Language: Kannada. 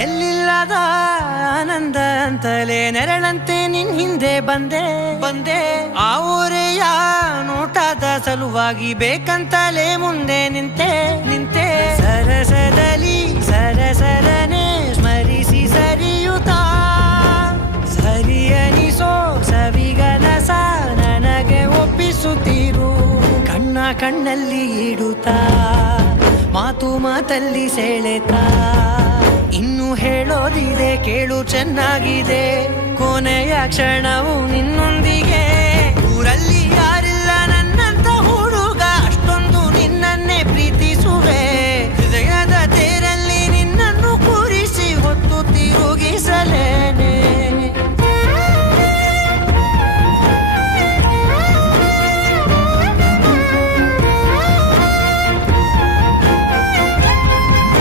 ಎಲ್ಲಿಲ್ಲದ ಆನಂದ ಅಂತಲೇ ನೆರಳಂತೆ ನಿನ್ ಹಿಂದೆ ಬಂದೆ ಆ ಊರೆಯ ನೋಟದ ಸಲುವಾಗಿ ಬೇಕಂತಲೇ ಮುಂದೆ ನಿಂತೆ ಸರಸದಲ್ಲಿ ಸರಸರನೆ ಸ್ಮರಿಸಿ ಸರಿಯುತ್ತಾ ಸರಿಯನಿಸೋ ಸವಿಗನಸ ನನಗೆ ಒಪ್ಪಿಸುತ್ತೀರು ಕಣ್ಣಲ್ಲಿ ಇಡುತ್ತಾ ಮಾತಲ್ಲಿ ಸೆಳೆತಾ ಇನ್ನು ಹೇಳೋದಿದೆ ಕೇಳು ಚೆನ್ನಾಗಿದೆ ಕೊನೆಯ ಕ್ಷಣವು ನಿನ್ನೊಂದಿಗೆ